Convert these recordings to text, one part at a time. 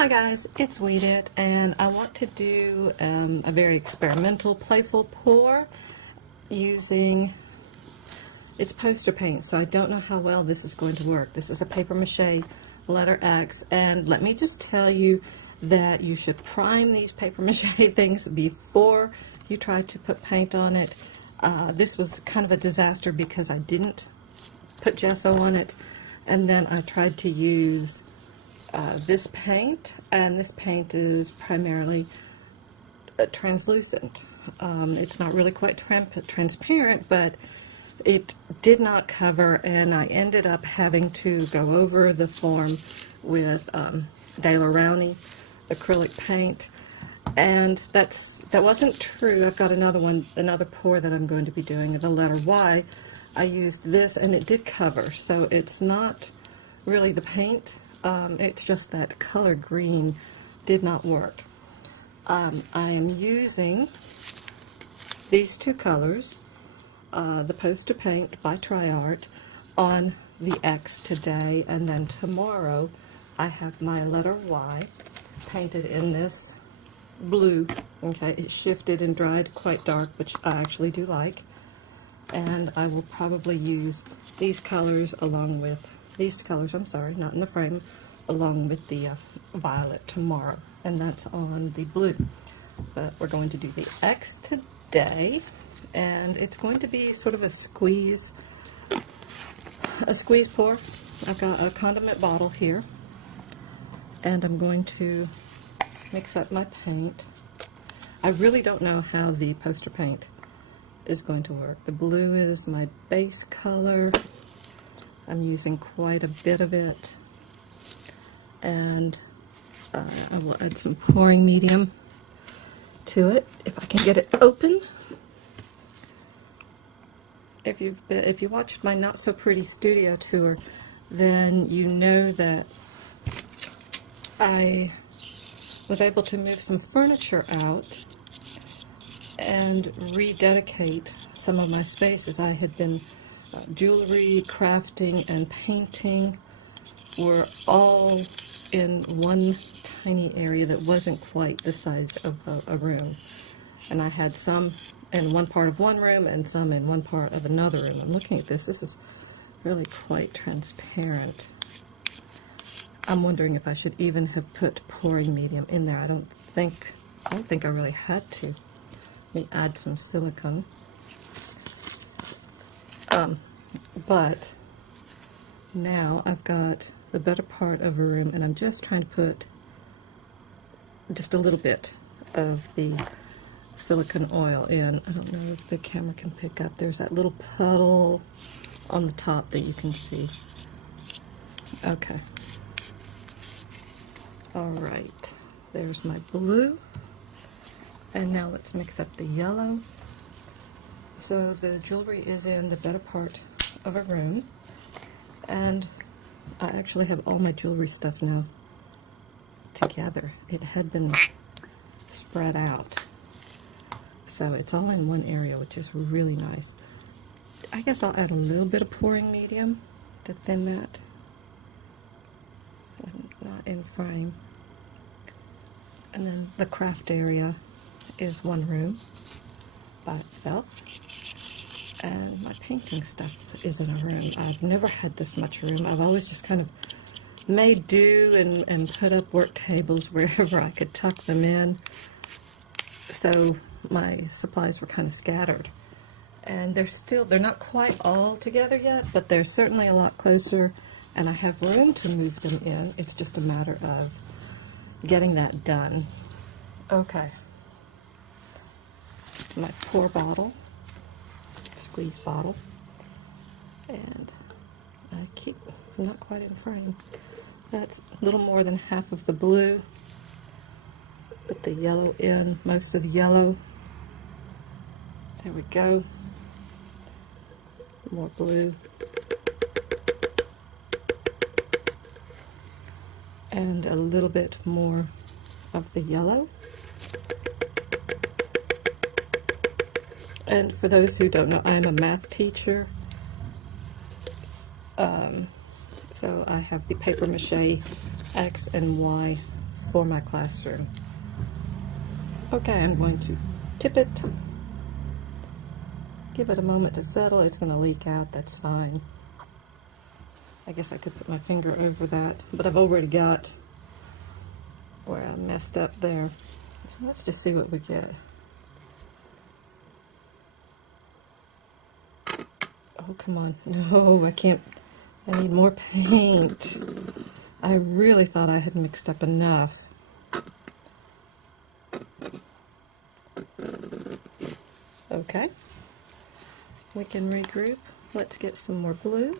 Hi guys, it's Weedit, and I want to do a very experimental, playful pour using it's poster paint, so I don't know how well this is going to work. This is a paper mache letter X, and let me just tell you that you should prime these paper mache things before you try to put paint on it. This was kind of a disaster because I didn't put gesso on it, and then I tried to use this paint, and this paint is primarily translucent. It's not really quite transparent, but it did not cover, and I ended up having to go over the form with De La Rowney acrylic paint, and that wasn't true. I've got another pour that I'm going to be doing, the letter Y. I used this, and it did cover, so it's not really the paint. It's just that color green did not work. I am using these two colors, the poster paint by TriArt, on the X today, and then tomorrow I have my letter Y painted in this blue. Okay, it shifted and dried quite dark, which I actually do like, and I will probably use these colors along with these colors, I'm sorry, not in the frame, along with the violet tomorrow, and that's on the blue. But we're going to do the X today, and it's going to be sort of a squeeze pour. I've got a condiment bottle here, and I'm going to mix up my paint. I really don't know how the poster paint is going to work. The blue is my base color. I'm using quite a bit of it, and I will add some pouring medium to it if I can get it open. If you watched my Not So Pretty studio tour, then you know that I was able to move some furniture out and rededicate some of my spaces. I had been jewelry, crafting, and painting were all in one tiny area that wasn't quite the size of a room. And I had some in one part of one room and some in one part of another room. I'm looking at this. This is really quite transparent. I'm wondering if I should even have put pouring medium in there. I don't think I really had to. Let me add some silicone. But now I've got the better part of a room, and I'm just trying to put just a little bit of the silicone oil in. I don't know if the camera can pick up. There's that little puddle on the top that you can see. Okay. Alright. There's my blue. And now let's mix up the yellow. So the jewelry is in the better part of a room, and I actually have all my jewelry stuff now together. It had been spread out, so it's all in one area, which is really nice. I guess I'll add a little bit of pouring medium to thin that. I'm not in frame. And then the craft area is one room by itself, and my painting stuff is in a room. I've never had this much room. I've always just kind of made do and put up work tables wherever I could tuck them in, so my supplies were kind of scattered, and they're not quite all together yet, but they're certainly a lot closer, and I have room to move them in. It's just a matter of getting that done. Okay. My pour bottle, squeeze bottle, and I'm not quite in frame. That's a little more than half of the blue. Put the yellow in, most of the yellow. There we go. More blue. And a little bit more of the yellow. And for those who don't know, I'm a math teacher, so I have the paper mache X and Y for my classroom. Okay, I'm going to tip it, give it a moment to settle. It's going to leak out, that's fine. I guess I could put my finger over that, but I've already got where I messed up there. So let's just see what we get. Oh, come on. No, I can't. I need more paint. I really thought I had mixed up enough. Okay. We can regroup. Let's get some more blue.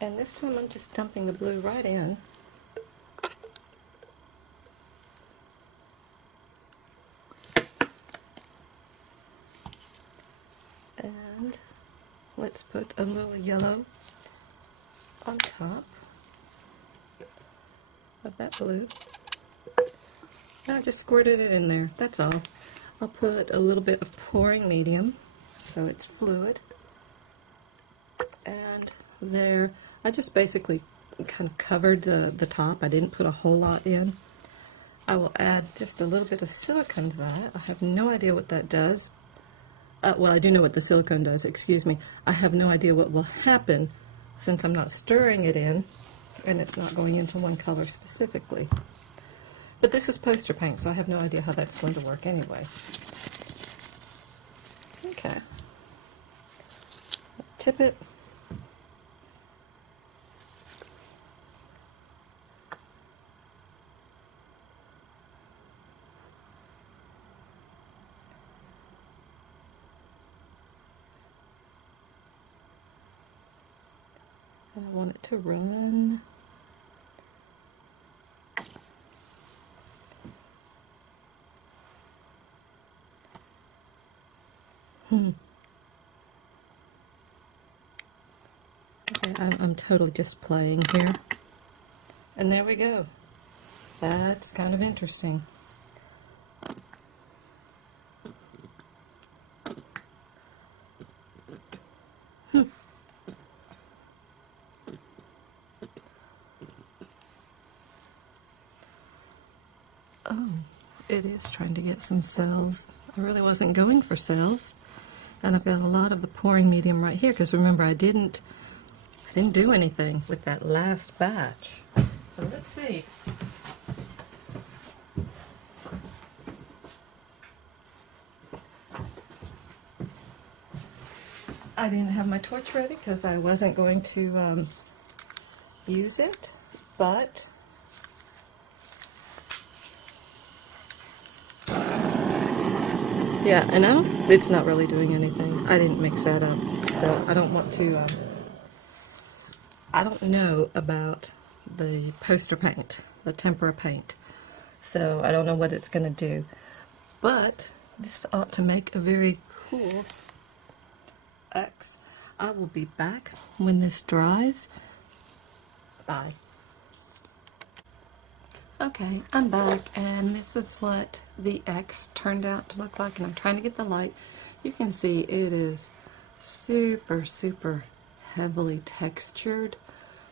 And this time I'm just dumping the blue right in. And let's put a little yellow on top of that blue. And I just squirted it in there, that's all. I'll put a little bit of pouring medium so it's fluid. And there, I just basically kind of covered the top. I didn't put a whole lot in. I will add just a little bit of silicone to that. I have no idea what that does. Well, I do know what the silicone does, excuse me. I have no idea what will happen since I'm not stirring it in and it's not going into one color specifically. But this is poster paint, so I have no idea how that's going to work anyway. Okay. Tip it. And I want it to run. Okay, I'm totally just playing here. And there we go. That's kind of interesting. Oh, it is trying to get some cells. I really wasn't going for cells. And I've got a lot of the pouring medium right here, because remember I didn't do anything with that last batch. So let's see. I didn't have my torch ready because I wasn't going to use it, but yeah, and now it's not really doing anything. I didn't mix that up, so I don't want to, I don't know about the poster paint, the tempera paint, so I don't know what it's going to do, but this ought to make a very cool X. I will be back when this dries. Bye. Okay, I'm back, and this is what the X turned out to look like, and I'm trying to get the light. You can see it is super, super heavily textured,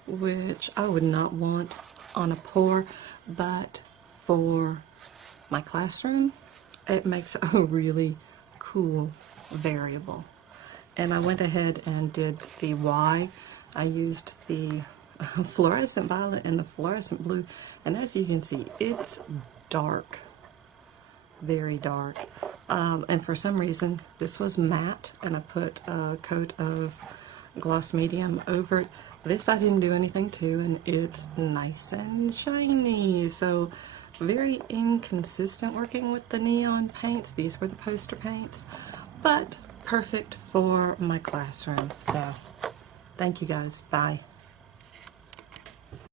which I would not want on a pour, but for my classroom, it makes a really cool variable. And I went ahead and did the Y. I used the fluorescent violet and the fluorescent blue, and as you can see, it's dark, very dark. And for some reason, this was matte, and I put a coat of gloss medium over it. This I didn't do anything to, and it's nice and shiny. So very inconsistent working with the neon paints. These were the poster paints, but perfect for my classroom. So thank you guys. Bye.